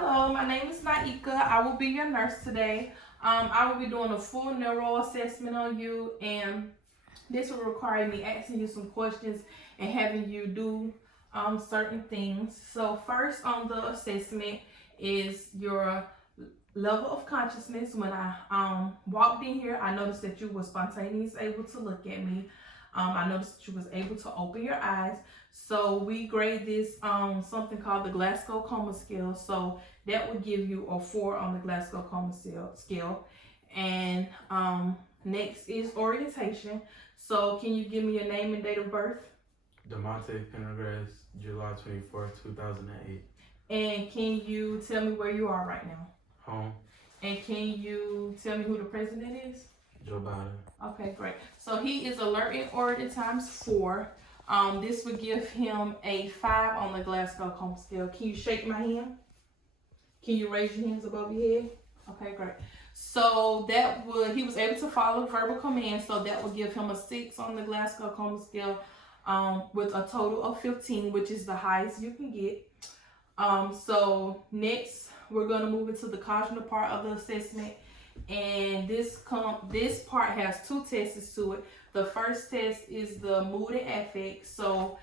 Hello, my name is Naika. I will be your nurse today. I will be doing a full neuro assessment on you, and this will require me asking you some questions and having you do certain things. So first on the assessment is your level of consciousness. When I walked in here, I noticed that you were spontaneously able to look at me. I noticed that you was able to open your eyes. So we grade this something called the Glasgow Coma Scale. So that would give you a 4 on the Glasgow Coma scale. And next is orientation. So can you give me your name and date of birth? DeMonte Pendergrass, July 24th, 2008. And can you tell me where you are right now? Home. And can you tell me who the president is? Joe Biden. Okay, great. So he is alert and oriented times 4. This would give him a 5 on the Glasgow Coma scale. Can you shake my hand? Can you raise your hands above your head? Okay, great. So he was able to follow verbal commands, so that would give him a 6 on the Glasgow Coma scale, with a total of 15, which is the highest you can get. So next, we're going to move into the cognitive part of the assessment. And this part has 2 tests to it. The first test is the mood and affect. So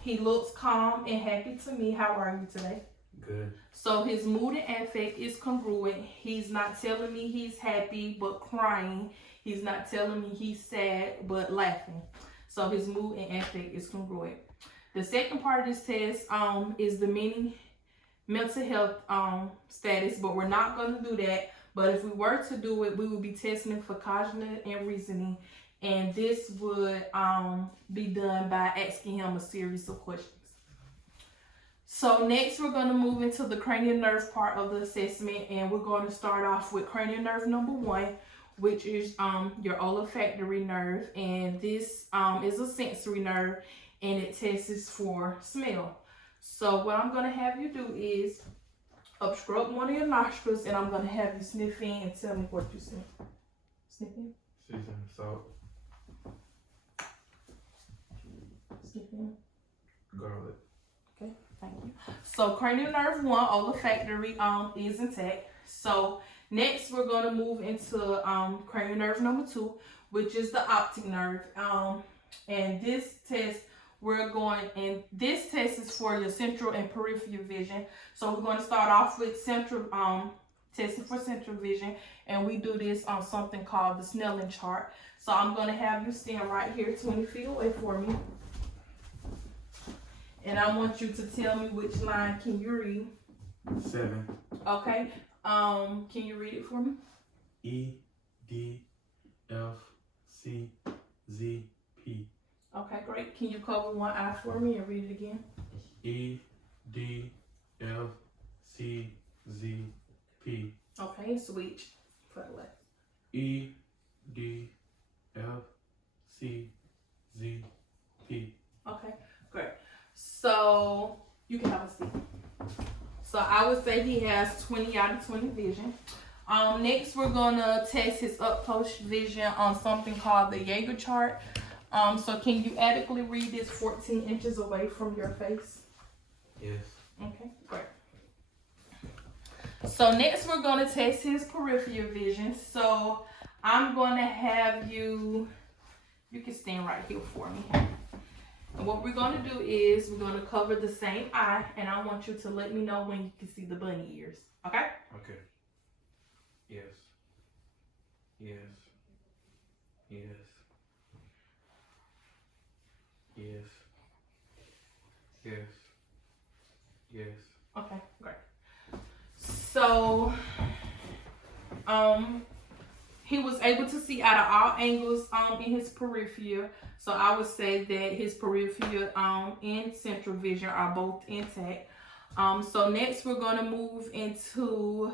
he looks calm and happy to me. How are you today? Good. So his mood and affect is congruent. He's not telling me he's happy but crying. He's not telling me he's sad but laughing. So his mood and affect is congruent. The second part of this test is the mini mental health status, but we're not going to do that. But if we were to do it, we would be testing for cognitive and reasoning. And this would be done by asking him a series of questions. So next, we're going to move into the cranial nerve part of the assessment. And we're going to start off with cranial nerve number 1, which is your olfactory nerve. And this is a sensory nerve, and it tests for smell. So what I'm going to have you do is obstruct one of your nostrils, and I'm going to have you sniff in and tell me what you sniff. Sniff in. Season, salt, Sniff in. garlic. Okay, thank you. So cranial nerve 1, olfactory is intact. So next we're going to move into cranial nerve number 2, which is the optic nerve. And this test this test is for your central and peripheral vision. So we're going to start off with testing for central vision, and we do this on something called the Snellen chart. So I'm going to have you stand right here 20 feet away for me. And I want you to tell me which line can you read. 7. Okay. Can you read it for me? E, D, F, C, Z, P. Okay, great. Can you cover one eye for me and read it again? E, D, F, C, Z, P. Okay, switch for the left. E, D, F, C, Z, P. Okay, great. So you can have a seat. So I would say he has 20 out of 20 vision. Next, we're gonna test his up close vision on something called the Jaeger chart. So can you adequately read this 14 inches away from your face? Yes. Okay, great. So next we're going to test his peripheral vision. So I'm going to have you can stand right here for me. And what we're going to do is we're going to cover the same eye, and I want you to let me know when you can see the bunny ears. Okay? Okay. Yes. Yes. Yes. Yes. Yes. Yes. Okay, great. So, he was able to see out of all angles in his peripheral. So I would say that his peripheral and central vision are both intact. So next we're going to move into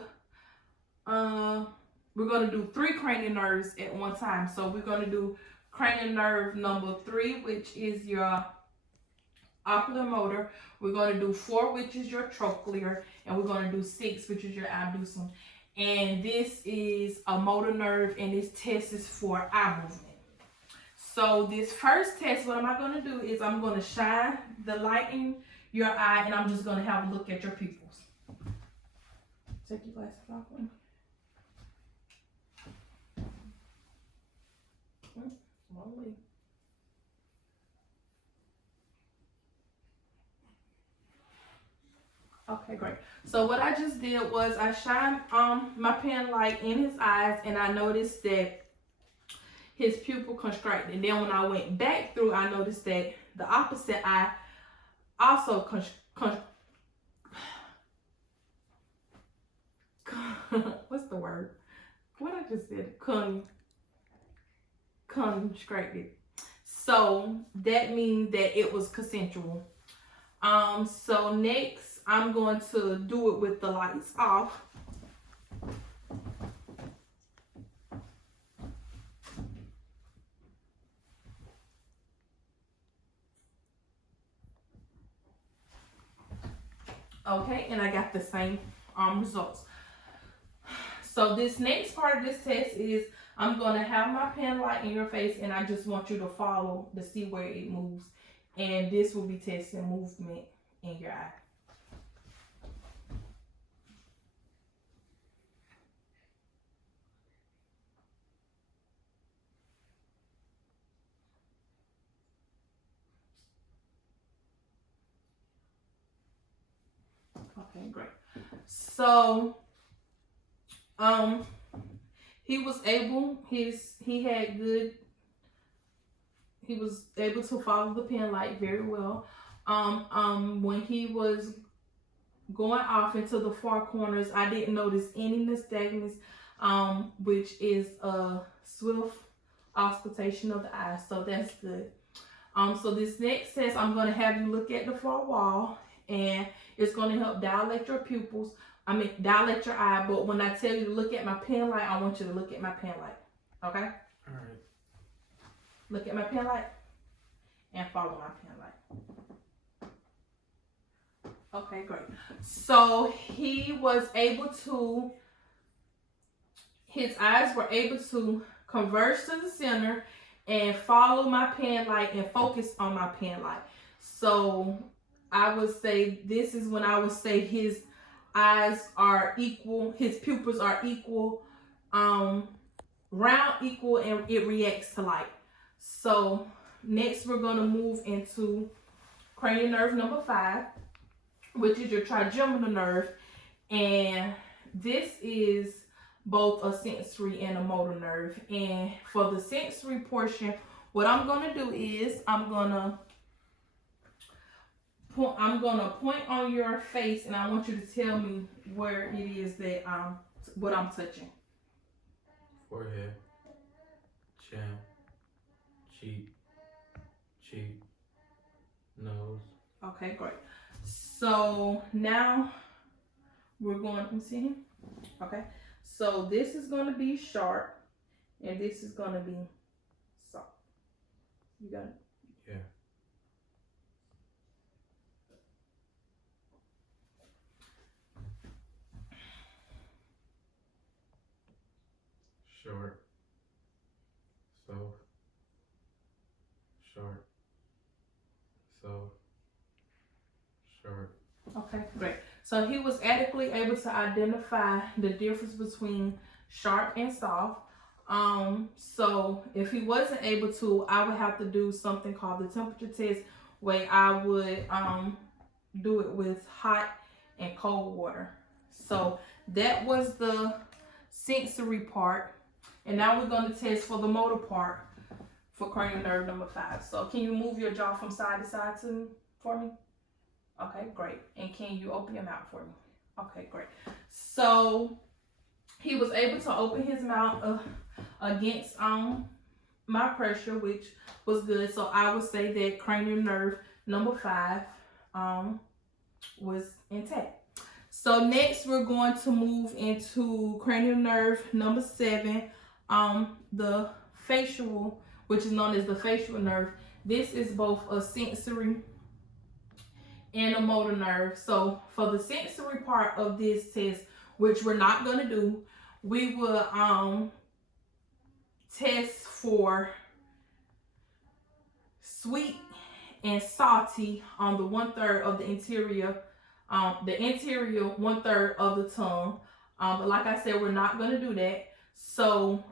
we're going to do 3 cranial nerves at one time. So we're going to do cranial nerve number 3, which is your ocular motor. We're going to do 4, which is your trochlear, and we're going to do 6, which is your abducens. And this is a motor nerve, and this test is for eye movement. So this first test, what am I going to do is I'm going to shine the light in your eye, and I'm just going to have a look at your pupils. Take your glasses off. Slowly. Okay, great. So what I just did was I shined my pen light in his eyes, and I noticed that his pupil constricted. And then when I went back through, I noticed that the opposite eye also what's the word? What I just said? Constricted. So that means that it was consensual. So next I'm going to do it with the lights off. Okay, and I got the same results. So this next part of this test is I'm going to have my pen light in your face, and I just want you to follow to see where it moves. And this will be testing movement in your eye. Okay, great. So he was able to follow the pen light very well. When he was going off into the far corners, I didn't notice any nystagmus, which is a swift auscultation of the eye, so that's good. So this next test, I'm going to have you look at the far wall, and it's going to help dilate your pupils. Dilate your eye, but when I tell you to look at my pen light, I want you to look at my pen light. Okay? All right. Look at my pen light and follow my pen light. Okay, great. So his eyes were able to converge to the center and follow my pen light and focus on my pen light. So I would say this is when I would say his eyes are equal, his pupils are equal, round, equal, and it reacts to light. So next we're going to move into cranial nerve number 5, which is your trigeminal nerve, and this is both a sensory and a motor nerve. And for the sensory portion, what I'm going to do is I'm going to point on your face, and I want you to tell me where it is that what I'm touching. Forehead, chin, cheek, nose. Okay, great. So now we're going, let me see here. Okay, so this is going to be sharp, and this is going to be soft. You got it? Yeah. Short, soft, sharp, soft, sharp. Okay, great. So he was adequately able to identify the difference between sharp and soft. So if he wasn't able to, I would have to do something called the temperature test, where I would do it with hot and cold water. So that was the sensory part. And now we're going to test for the motor part for cranial nerve number 5. So can you move your jaw from side to side for me? Okay, great. And can you open your mouth for me? Okay, great. So he was able to open his mouth against my pressure, which was good. So I would say that cranial nerve number 5 was intact. So next we're going to move into cranial nerve number 7, the facial, which is known as the facial nerve. This is both a sensory and a motor nerve. So for the sensory part of this test, which we're not going to do, we will test for sweet and salty on the 1/3 of the interior 1/3 of the tongue. But like I said, we're not going to do that. So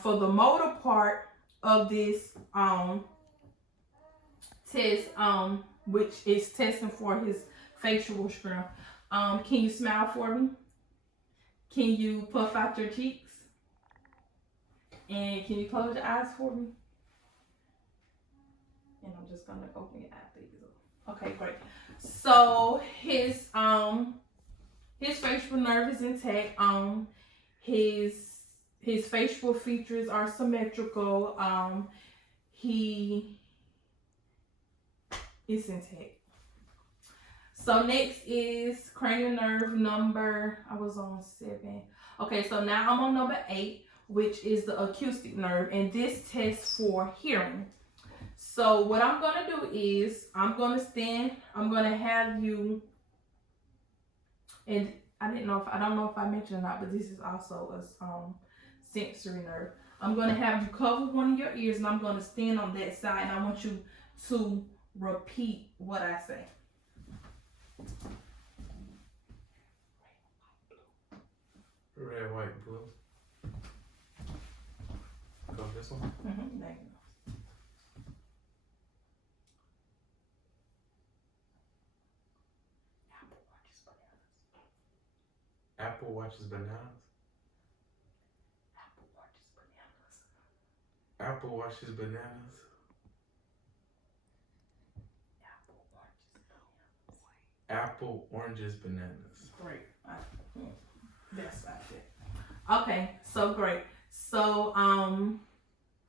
for the motor part of this test, which is testing for his facial strength, can you smile for me? Can you puff out your cheeks? And can you close your eyes for me? And I'm just gonna open your eye, please. Okay, great. So his facial nerve is intact. His facial features are symmetrical. He is intact. So next is cranial nerve number, I was on 7. Okay, so now I'm on number 8, which is the acoustic nerve, and this tests for hearing. So what I'm gonna do is I'm gonna have you, and I don't know if I mentioned or not, but this is also a sensory nerve. I'm gonna have you cover one of your ears, and I'm gonna stand on that side, and I want you to repeat what I say. Red, white, blue. Go this one. Thank you. Apple watches bananas. Apple watches bananas. Apple oranges bananas. Great. That's about it. Okay, so great. So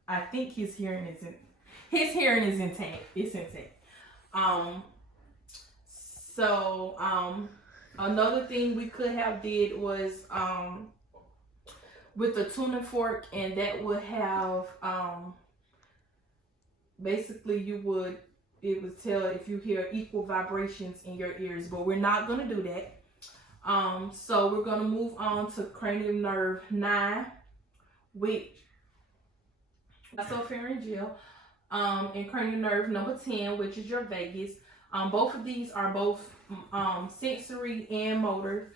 I think his hearing is intact. It's intact. Another thing we could have did was with the tuning fork, and that would have basically it would tell if you hear equal vibrations in your ears, but we're not going to do that. So we're going to move on to cranial nerve 9, which nasopharyngeal, and cranial nerve number 10, which is your vagus. Both of these are both sensory and motor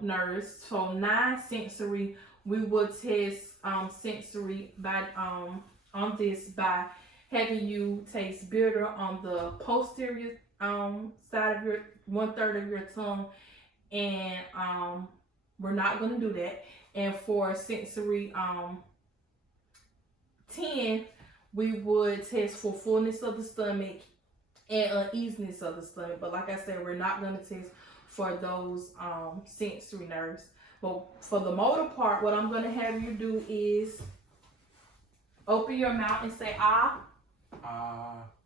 nerves. So 9 sensory, we will test sensory by on this by having you taste bitter on the posterior side of your 1/3 of your tongue, and we're not going to do that. And for sensory 10, we would test for fullness of the stomach and uneasiness of the stomach. But like I said, we're not going to test for those sensory nerves. But for the motor part, what I'm going to have you do is open your mouth and say ah.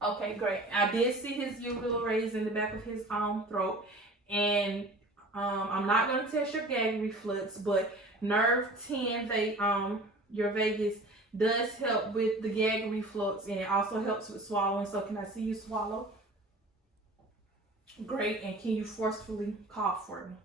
Okay, great. I did see his uvula raised in the back of his throat, and I'm not going to test your gag reflex, but nerve 10, your vagus, does help with the gag reflex, and it also helps with swallowing. So can I see you swallow? Great. And can you forcefully cough for me?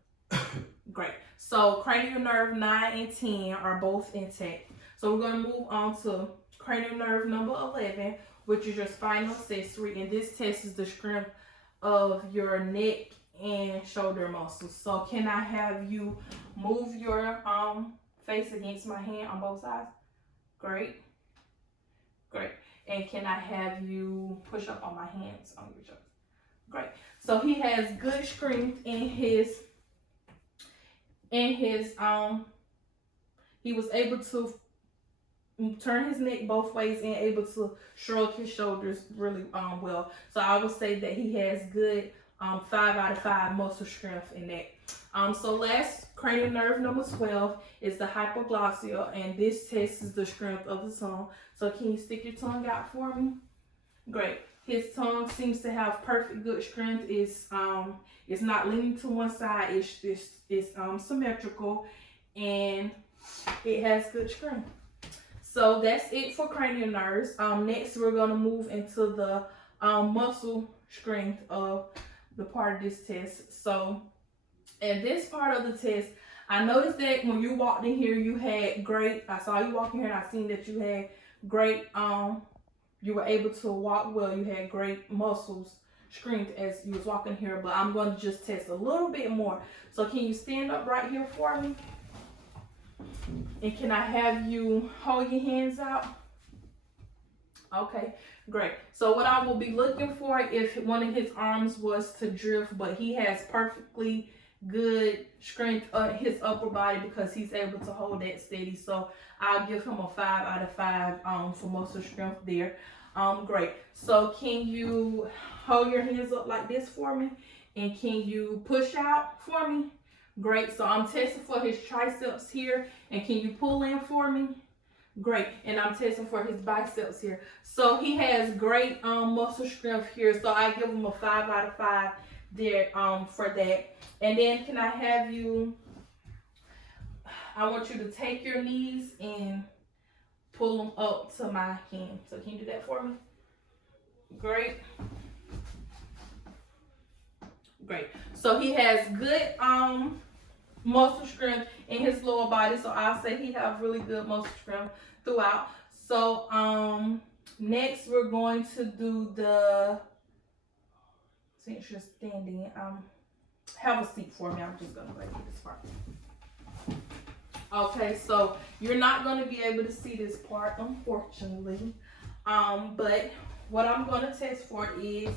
Great. So cranial nerve 9 and 10 are both intact. So we're going to move on to cranial nerve number 11, which is your spinal accessory, and this tests the strength of your neck and shoulder muscles. So can I have you move your face against my hand on both sides? Great. Great. And can I have you push up on my hands on your chest? Great. So he has good strength in his he was able to turn his neck both ways and able to shrug his shoulders really well. So I would say that he has good 5 out of 5 muscle strength in that. So last cranial nerve number 12 is the hypoglossal, and this tests the strength of the tongue. So can you stick your tongue out for me? Great. His tongue seems to have perfect good strength. It's not leaning to one side. It's symmetrical, and it has good strength. So that's it for cranial nerves. Next, we're going to move into the muscle strength of the part of this test. So in this part of the test, I noticed that when you walked in here, you had great, I saw you walking here and I seen that you had great, you were able to walk well. You had great muscles strength as you was walking here, but I'm going to just test a little bit more. So can you stand up right here for me? And can I have you hold your hands out? Okay, great. So what I will be looking for if one of his arms was to drift, but he has perfectly good strength his upper body because he's able to hold that steady. So I'll give him a 5 out of 5 for muscle strength there. Great. So can you hold your hands up like this for me? And can you push out for me? Great. So I'm testing for his triceps here. And can you pull in for me? Great. And I'm testing for his biceps here. So he has great muscle strength here. So I give him a 5 out of 5 there for that. And then can I have you, I want you to take your knees and pull them up to my hand. So can you do that for me? Great. Great. So he has good muscle strength in his lower body. So I'll say he have really good muscle strength throughout. So next we're going to do the, since you're standing, have a seat for me. I'm just gonna go ahead and get this part. Okay, so you're not gonna be able to see this part, unfortunately. But what I'm gonna test for is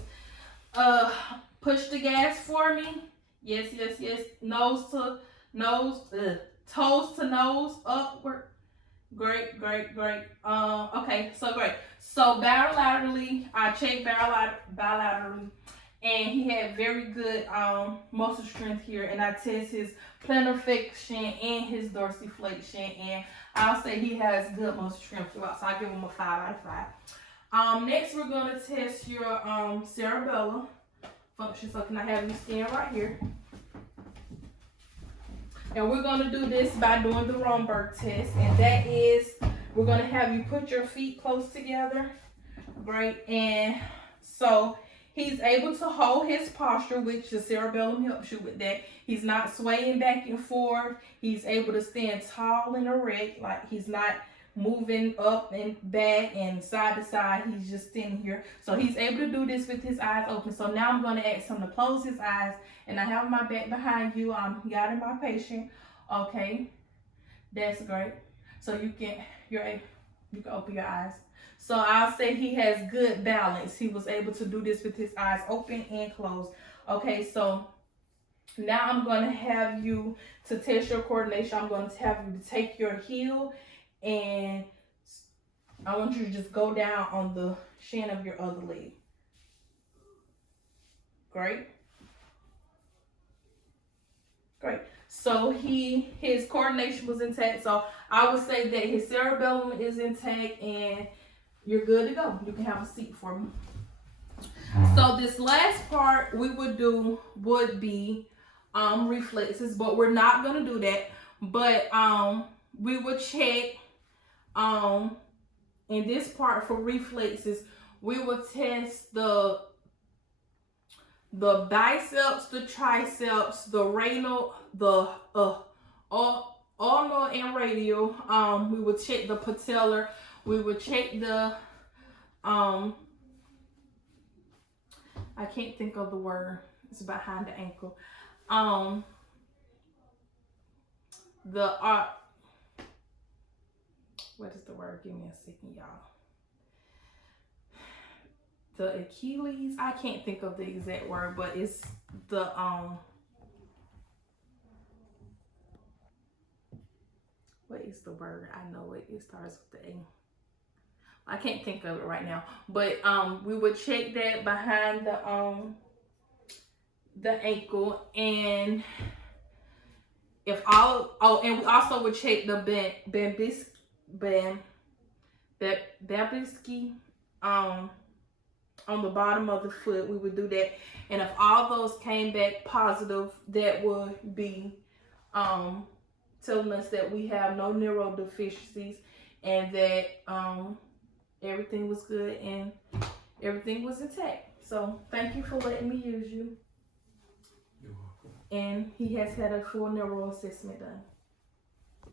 push the gas for me. Yes, yes, yes. Nose to nose, toes to nose, upward. Great, great, great. Okay, so great. So bilaterally, I checked bilaterally, and he had very good muscle strength here. And I test his plantar flexion and his dorsiflexion, and I'll say he has good muscle strength throughout. So I give him a 5 out of 5. Next, we're gonna test your cerebellum function. So can I have you stand right here? And we're going to do this by doing the Romberg test. And that is, we're going to have you put your feet close together. Great. And so he's able to hold his posture, which the cerebellum helps you with that. He's not swaying back and forth. He's able to stand tall and erect. Like he's not moving up and back and side to side. He's just standing here. So he's able to do this with his eyes open. So now I'm going to ask him to close his eyes. And I have my back behind you. I'm guiding my patient. Okay. That's great. So you can open your eyes. So I'll say he has good balance. He was able to do this with his eyes open and closed. Okay, so now I'm going to have you to test your coordination. I'm going to have you to take your heel, and I want you to just go down on the shin of your other leg. Great. Great. So his coordination was intact. So I would say that his cerebellum is intact and you're good to go. You can have a seat for me. So this last part we would do would be reflexes, but we're not going to do that. But we would check in this part for reflexes. We would test the biceps, the triceps, the radial, the ulnar and radial. We would check the patellar. We would check the I can't think of the word. It's behind the ankle. What is the word? Give me a second, y'all. The Achilles. I can't think of the exact word, but it's the what is the word? I know it. It starts with the A. I can't think of it right now, but we would check that behind the ankle, and if all and we also would check the Babinski on the bottom of the foot. We would do that, and if all those came back positive, that would be telling us that we have no neurodeficiencies and that everything was good and everything was intact. So thank you for letting me use you. You're welcome. And he has had a full neuro assessment done.